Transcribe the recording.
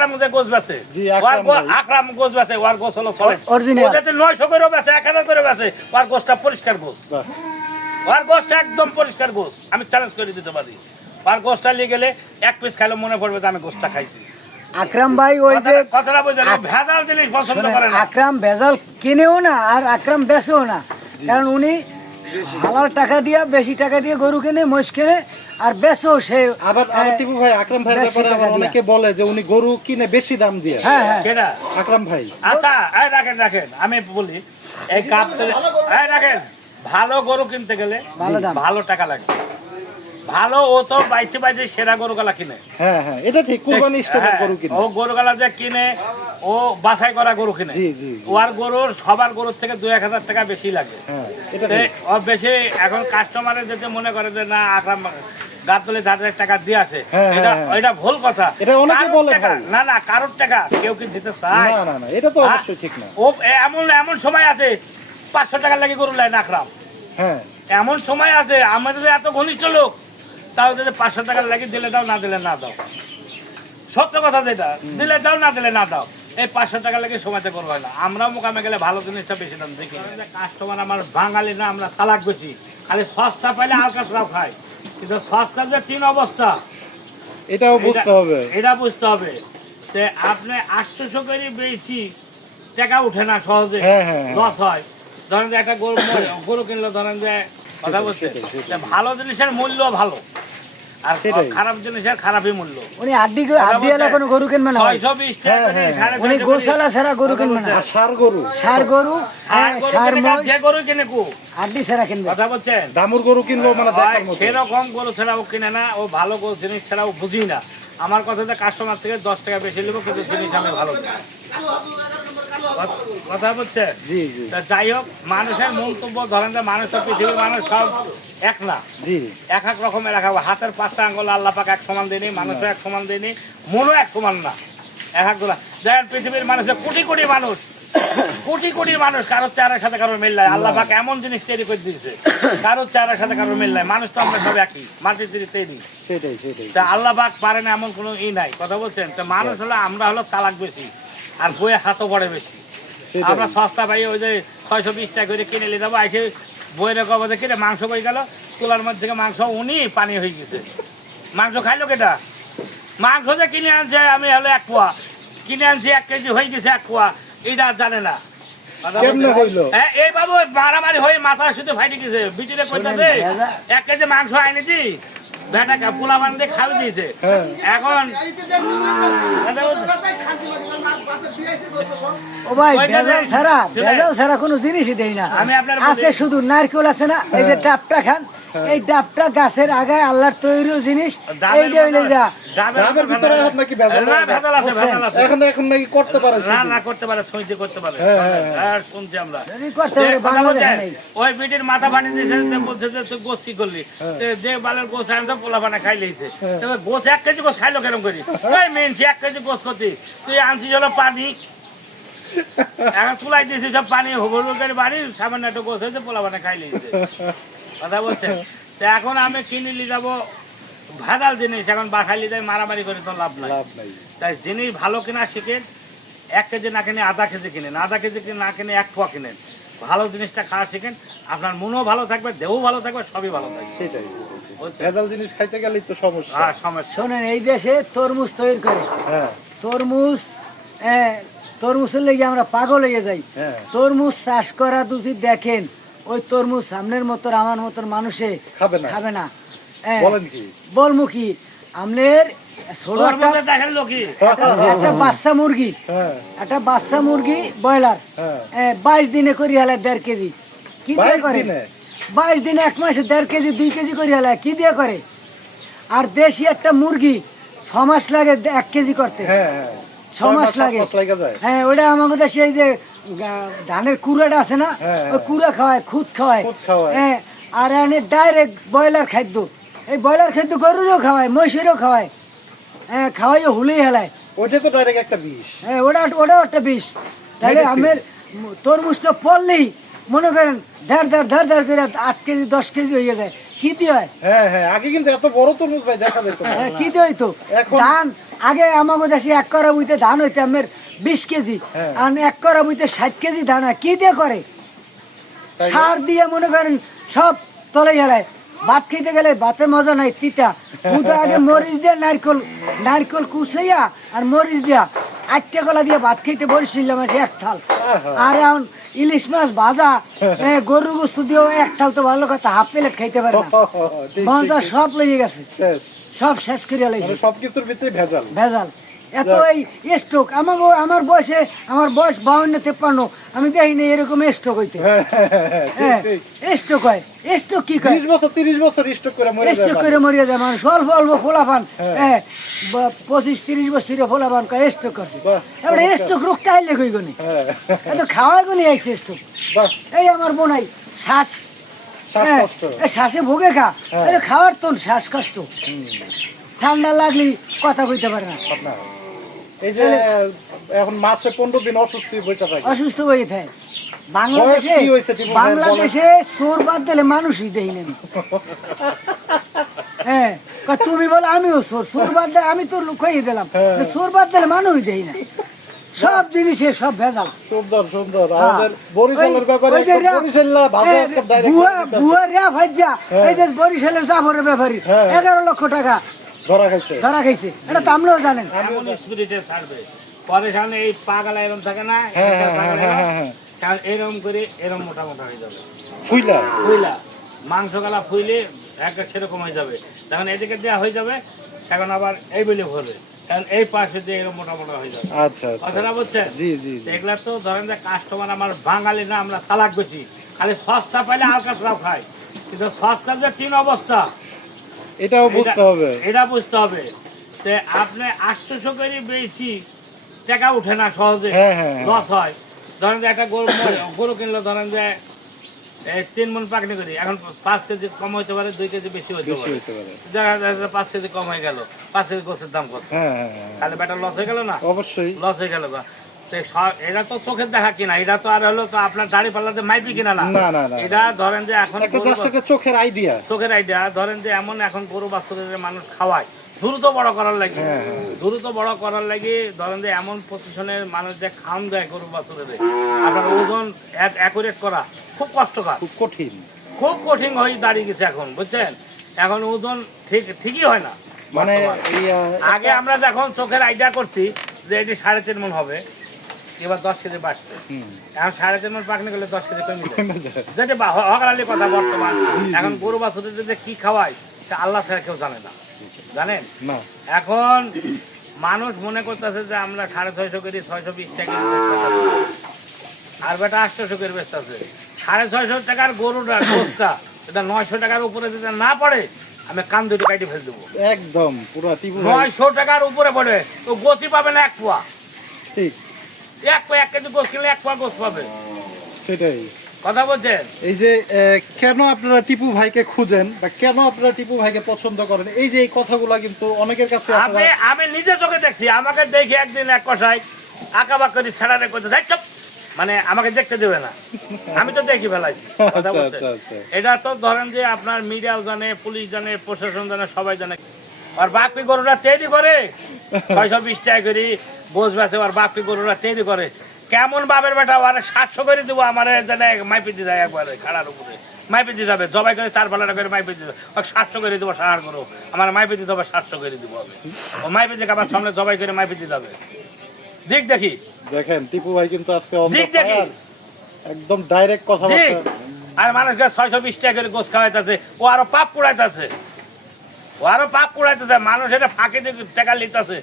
আকরাম যে গোছ বেচে জি, আকরাম ভাই। আকরাম গোছ বেচে ওর গোছ হলো চলে Original। ও যাতে 900 করে বেচে 1000 করে বেচে ওর গোছটা পরিষ্কার গোছ বাহ। ওর গোছটা একদম পরিষ্কার গোছ আমি চ্যালেঞ্জ করে দিতে পারি ওর গোছটা নিয়ে গেলে এক পিস খাইলে মনে পড়বে যে আমি গোছটা খাইছি আকরাম ভাই ওই যে কথাটা বুঝলেন ভেজাল জিনিস পছন্দ করে না আকরাম ভেজাল কিনেও না আর আকরাম বেচেও না, কারণ উনি হালাল টাকা দিয়ে বেশি টাকা দিয়ে গরু কিনে মহিষ কিনে আর বেচেও সে। আবার টিপু ভাই আকরাম ভাইয়ের বেশি ব্যাপারে টাকা আবার দিয়া। অনেকে বলে যে উনি গরু কিনে বেশি দাম দিয়ে। হ্যাঁ হ্যাঁ কেনা আকরাম ভাই আচ্ছা এই রাখেন আমি বলি এই কাপ থেকে এই রাখেন ভালো গরু কিনতে গেলে ভালো দাম। ভালো টাকা লাগবে ভালো ও তো বাইছে সেরা গরু গলা কিনে হ্যাঁ হ্যাঁ এটা ঠিক কুরবানি স্টাইলের হ্যাঁ, গরু কিনে। ও গরু গলা যে কিনে ও বাছাই করা গরু কিনে জি, জি, জি। ও আর গরুর সবার গরুর থেকে 2-1000 টাকা বেশি লাগে হ্যাঁ এটা তে ঠিক। ও বেশি এখন কাস্টমারের যেতে মনে করে যে না আকরাম গাতলে 1000 টাকা দিয়ে আসে হ্যাঁ, এটা হ্যাঁ, হ্যাঁ। এটা ভুল কথা এটা অনেকে কারোর বলে টাকা- ভাই। না কারোর টাকা কেউ কি দিতে চায় না না না এটা তো অবশ্যই ঠিক না। ও এমন এমন সময় আছে 500 টাকা লাগে গরু লাইন আকরাম হ্যাঁ এমন সময় আছে আমাদের এত ঘনিষ্ঠ লোক তাও যদি 500 টাকা লাগে দিলে দাও না দিলে না দাও সত্য কথা যেটা দিলে দাও না দিলে না দাও এই 500 টাকা লাগে সময়তে করবো না আমরাও মোকামে গেলে ভালো জিনিসটা বেশি দাম দেখি কাস্টমার আমার বাঙালি না আমরা চালাক বেশি খালি সস্তা পাইলে আলকাশরাও খাই কিন্তু সস্তা যে তিন অবস্থা এটাও বুঝতে হবে। এটা বুঝতে হবে যে আপনি 800 করে বেশি টাকা উঠে না সহজে হ্যাঁ, হ্যাঁ, হ্যাঁ। লস হয় ধরেন যে একটা গরু কিনলো ধরেন যে কথা বলছে সেটাই। যে ভালো জিনিসের মূল্য ভালো আর সেটাই। খারাপ জিনিসের খারাপই মূল্য উনি আড্ডি আড্ডিওয়ালা কোনো গরু কিনবে না ভাই। 620 টাকা হ্যাঁ, করে, হ্যাঁ। 450 উনি করে। গোশালা ছাড়া গরু কিনবে না। আর ষাঁড় গরু ষাঁড় গরু আর গরু ষাঁড় কিনে মহিষ যে গরু কিনে কো আড্ডি ছাড়া কিনবে। কথা বলছেন দামুর গরু কিনবো মানে দেখার মতো। সেরকম গরু ছাড়া ও কিনে না ও ভালো গরু জিনিস ছাড়া ও বুঝি না আমার কথা যে কাস্টমার থেকে 10 টাকা বেশি নেবো কিন্তু জিনিস আমি ভালো দিই। কথা বলছে জি জি তা যাই হোক মানুষের মন্তব্য ধরেন যে মানুষ তো পৃথিবীর মানুষ সব এক না জি এক এক রকমের রাখা হাতের 5টা আঙ্গুল আল্লাহ পাক এক সমান দেয়নি মানুষও এক সমান দেয়নি মনও এক সমান না এক একগুলা দেখেন পৃথিবীর মানুষের কোটি কোটি মানুষ কোটি মানুষ কারোর চেহারার সাথে কারোর মিল নাই আল্লাহ পাক এমন জিনিস তৈরি করে দিয়েছে কারোর চেহারার সাথে কারোর মিল নাই মানুষ তো আমরা সব একই মাটির তৈরি সেটাই সেটাই। তা আল্লাহ পাক পারে না এমন কোনো নাই কথা বলছেন তা মানুষ হলো আমরা হলো চালাক বেশি আর বইয়ে হাতও পড়ে বেশি সেটাই। আমরা সস্তা পাই ওই যে 620 টাকা করে কিনে নিয়ে যাবো এসে বইয়ের কবাতে কিনে মাংস বই গেল চুলার মধ্যে থেকে মাংস উনি পানি হয়ে গেছে মাংস খাইলো কেটা মাংস যে কিনে আনছে আমি হলো 1 পোয়া কিনে আনছি 1 কেজি হয়ে গেছে 1 পোয়া এটা আর জানে না কেমনে হইলো? হ্যাঁ এই বাবু মারামারি হয়ে মাথা শুধু ফাইটে গেছে বিটিরে কইতা দে 1 কেজি মাংস আইনে দি বেটা পোলা বান্ধে খাওয়া দিয়েছে হ্যাঁ। এখন ও ভাই ওইটা ভেজাল যে- ছাড়া শুনেন। ভেজাল ছাড়া কোনো জিনিসই দেই না। আমি আপনার বলি- আছে শুধু নারকেল আছে না এই যে ডাবটা খান এই ডাবটা গাছের আগায় আল্লাহর তৈরি জিনিস এইটা হইলে যা ডাবের ভিতরে এখন নাকি ভেজাল না নাই? ভেজাল আছে ভেজাল আছে এখন নাকি করতে পারে না শুধু। না করতে পারে সইতে করতে পারে হ্যাঁ, হ্যাঁ, হ্যাঁ। আর শুনছি আমরা যদি করতে পারে যে কথা বাংলাদেশ বলছে, নেই। ওই বিটির মাথা পানি দিয়েছে যে বলছে যে তুই গোস কি করলি তে যে বালের গোস আনতো পোলা পানা খাই লইছে তবে গোস 1 কেজি গোস খাইলো কেরম করি ওই মেনছি 1 কেজি গোস করতি তুই আনছিস হলো পানি এখন চুলাই দিয়েছিস সব পানি হবল করে বাড়ি সামান্য একটা গোস হয়েছে পোলা পানা খাই লইছে কথা বলছে তো এখন আমি কিনে নিয়ে যাবো ভেজাল জিনিস এখন বাসায় নিয়ে যাই মারামারি করে তো লাভ নাই লাভ নাই। তাই জিনিস ভালো কিনা শিখেন 1 কেজি না কিনে আধা কেজি কিনেন আধা কেজি না কিনে 1 পোয়া কিনেন ভালো জিনিসটা খাওয়া শিখেন আপনার মনও ভালো থাকবে দেহও ভালো থাকবে সবই ভালো থাকবে সেটাই বুঝছেন? ভেজাল জিনিস খাইতে গেলেই তো সমস্যা। হ্যাঁ সমস্যা শোনেন এই দেশে তরমুজ তৈরি করে হ্যাঁ তরমুজ তরমুজের লেগে আমরা পাগল হয়ে যাই। হ্যাঁ। তরমুজ চাষ করা যদি দেখেন ওই তরমুজ সামনের মতো আমার মতো মানুষে খাবে না। খাবে না। বলেন কি? বলবো কি আমনের ছোট তোর একটা মধ্যে দেখেন লোকই একটা বাচ্চা মুরগি হ্যাঁ একটা বাচ্চা মুরগি ব্রয়লার হ্যাঁ 22 দিনে করি হেলা 1.5 কেজি কি দিয়ে 22 করে দিনে? 22 দিনে 1 মাসে 1.5 কেজি 2 কেজি করি হেলা কি দিয়ে করে আর দেশি একটা মুরগি 6 মাস লাগে 1 কেজি করতে হ্যাঁ হ্যাঁ 6 মাস লাগে লাগা যায়। হ্যাঁ ওটা আমাদের দেশে এই যে ধানের কুড়াটা আছে না হ্যাঁ, ওই কুড়া খাওয়ায় খুদ খাওয়ায় খুদ খাওয়ায়। হ্যাঁ আর এনে ডাইরেক্ট ব্রয়লার খাদ্য এই ব্রয়লার খাদ্য গরুরও খাওয়ায় মহিষেরও খাওয়ায় হ্যাঁ খাওয়াইও হুলেই হেলায় ওইটা তো ডাইরেক্ট একটা বিষ। হ্যাঁ ওটাও একটা বিষ তাহলে Medicine। আমের তরমুজটা পড়লেই মনে করেন ধার করে 8 কেজি 10 কেজি হয়ে যায় কি দিয়ে হয় হ্যাঁ হ্যাঁ আগে কিন্তু এত বড় তরমুজ ভাই দেখা যেত না। হ্যাঁ কি দিয়ে হইতো এখন- আগে আমাকে দেশে 1 করা বুইতে ধান হইতে আমার 20 কেজি হ্যাঁ। আর 1 করা বুইতে 60 কেজি ধান হয়। কি দিয়ে করে? তাই না? সার দিয়ে মনে করেন সব তলে গেলায়। ভাত খেতে গেলে ভাতে মজা নাই, তিতা। কিন্তু আগে মরিচ দিয়ে নারকল কুচাইয়া আর মরিচ দিয়া 8 কলা দিয়ে ভাত খেতে বসছিলাম এক থাল। আহা। আর এখন ইলিশ মাছ ভাজা, গরুর গোস্ত দিয়েও এক থাল তো ভালো কথা, হাফ প্লেট খাইতে পারে না। ঠিক, মজা ঠিক, সব লেগে গেছে, শেষ। সব শেষ করে লাইছে মানে সবকিছুর ভিতরে ভেজাল। ভেজাল। এত এই স্ট্রোক আমার বয়সে, আমার বয়স 52-53, আমি দেখিনি এরকম স্ট্রোক হইতে। হ্যাঁ, হ্যাঁ, ঠিক, ঠিক। স্ট্রোক হয়। স্ট্রোক কি কয়? 30 বছর স্টক করে মরে যায় স্ট্রোক মানুষ। করে মরিয়া যায় মানুষ। অল্প অল্প ফোলাপান, হ্যাঁ। হ্যাঁ 25-30 বছরের ফোলাপান কয় স্ট্রোক করছে। বাহ, এবারে চমৎকার। স্ট্রোক রোগটা আইলে কই গনি, হ্যাঁ, এত খাওয়াই গনি আইছে স্ট্রোক। বাহ, এই আমার বোনাই শ্বাস, হ্যাঁ, শ্বাসকষ্ট। এই শ্বাসে ভোগে খা, হ্যাঁ। এই খাওয়ার তো শ্বাসকষ্ট, হুম, ঠান্ডা লাগলি কথা কইতে পারে না, আপনার। এই যে এখন মাসে 15 দিন অসুস্থ বইটা থাকে। অসুস্থ হয়ে থাকে। বাংলাদেশে, বয়স কি হয়েছে টিপু ভাই বলেন? বাংলাদেশে চোর বাদ দিলে মানুষই দেই না। হ্যাঁ, কয় তুমি বলে আমিও চোর, চোর বাদ দিলে আমি তো লুকাইয়ে দিলাম, হ্যাঁ। যে চোর বাদ দিলে মানুষই দেই না। সব জিনিসে সব ভেজাল। সুন্দর সুন্দর। হ্যাঁ। আমাদের বরিশালের ওই- ব্যাপারে ওই যে একদম র্যাব- বরিশাল্লা ভাবে এ, একদম ডাইরেক্ট বুয়া র্যাব হাজ্জা, হ্যাঁ। এই যে বরিশালের জাফরের ব্যাপারী হ্যাঁ। 11 লক্ষ টাকা ধরা খাইছে। ধরা খাইছে। এটা তো আমরাও জানেন। এমন স্পিরিটে ছাড়বে পরে সামনে এই পাগলা এরম থাকে না, হ্যাঁ, একটা হ্যাঁ, পাগলা হ্যাঁ, এরম, হ্যাঁ, কারণ এরম করে এরম মোটা মোটা হয়ে যাবে, ফুইলা। ফুইলা মাংস গালা ফুইলে একটা সেরকম হয়ে যাবে। তখন এদিকে দেওয়া হয়ে যাবে, এখন আবার এই বেলে ভরবে, কারণ এই পাশে দিয়ে এরম মোটা মোটা হয়ে যাবে। আচ্ছা আচ্ছা। কথাটা বুঝছেন? জি জি জি। এগুলা তো ধরেন যে কাস্টমার আমার বাঙালি না, আমরা চালাক বেশি, খালি সস্তা পাইলে আলকাতরাও খাই, কিন্তু সস্তার যে তিন অবস্থা এটাও বুঝতে হবে। এটা বুঝতে হবে। তে আপনি 800 করে বেশি টাকা উঠে না সহজে, হ্যাঁ, হ্যাঁ, হ্যাঁ। লস হয়। ধরেন যে একটা গরু কিনলো, ধরেন যে 3 মণ পাকনি করি, এখন 5 কেজি কম হইতে পারে, 2 কেজি বেশি হইতে বেশি পারে। হইতে পারে। দেখা যায় যে 5 কেজি কম হয়ে গেল, 5 কেজি গোছের দাম কত, হ্যাঁ হ্যাঁ হ্যাঁ। তাহলে বেটার লস হয়ে গেল না? অবশ্যই। লস হয়ে গেল না। তো এটা তো চোখের দেখা কিনা, এটা তো আর হলো তো আপনার দাড়ি পাল্লাতে মাইপি কিনা না। না, না, না। এটা ধরেন যে এখন একটা গরু জাস্ট একটা চোখের আইডিয়া। চোখের আইডিয়া, ধরেন যে এমন এখন গরু বাছুরের মানুষ খাওয়ায় দ্রুত বড় করার লাগে, হ্যাঁ, হ্যাঁ। দ্রুত বড় করার লাগে। ধরেন যে এমন পজিশনের মানুষ যে খাম দেয় গরু বাছুরের, আপনার ওজন অ্যাকুরেট করা খুব কষ্টকর, খুব কঠিন। খুব কঠিন হয়ে দাঁড়িয়ে গেছে এখন, বুঝছেন? এখন ওজন ঠিকই হয় না মানে বর্তমানে। এই আগে আমরা যখন চোখের আইডিয়া করছি যে এটি 3.5 মণ হবে, এবার 10 কেজি বাড়ছে, এখন 3.5 মণ পাকনি করলে 10 কেজি কমে যায়। যেটা হকালালি কথা বর্তমান। এখন গরু বাছুরের যে কি খাওয়ায় তা আল্লাহ ছাড়া কেউ জানে না, জানেন? না। এখন মানুষ মনে করতেছে যে আমরা 650 করে 620 টাকা আর বেটা 800 করে বেচতেছে। 650 টাকার গরুটা গোস্তা এটা 900 টাকার উপরে যদি না পড়ে, আমি কান দুটো কাটি ফেলে দেবো। একদম পুরো টিপু ভাই। 900 টাকার উপরে পড়ে তো গোসি পাবে না 1 পোয়া। ঠিক 1 কেজি গোস কিনলে 1 পোয়া গোস পাবে। সেটাই। কথা বলছেন? এই যে কেন আপনারা টিপু ভাইকে খুঁজেন বা কেন আপনারা টিপু ভাইকে পছন্দ করেন, এই যে এই কথাগুলা কিন্তু অনেকের কাছে আপনারা আমি নিজে চোখে দেখছি। আমাকে দেখে একদিন এক কষাই আঁকাবাক করে ছাড়ারে করতে যাই চপ, মানে আমাকে দেখতে দেবে না, আমি তো দেখি ফেলাইছি। কথা আচ্ছা, বলছেন? আচ্ছা, আচ্ছা। এটা তো ধরেন যে আপনার মিডিয়াও জানে, পুলিশ জানে, প্রশাসন জানে, সবাই জানে। আর বাকি গরুরা তৈরি করে 620 টাকা করে বোঝ বেছে, আর বাকি গরুরা তৈরি করে কেমন বাপের বেটা, আর 700 করে দিব আমার মাইপে দিয়ে যায়, একবারে খাড়ার উপরে মাইপে দিয়ে যাবে, জবাই করে 4 পাল্লাটা করে মাইপে দিয়ে যাবে, 700 করে দেবো সার করো, আমার মাইপে দিতে হবে 700 করে দিব আমি, ও মাইপে দিয়ে আমার সামনে জবাই করে মাইপে দিয়ে যাবে। দিক দেখি, দেখেন টিপু ভাই কিন্তু আজকে on the দিক দেখি, fire, একদম ডাইরেক্ট দিক। কথাবার্তা। আর মানুষকে 620 টাকা করে গোস খাওয়াইতেছে, ও আরো পাপ পুড়াইতেছে, মানুষ এটা ফাঁকে দিয়ে টাকা লিতেছে।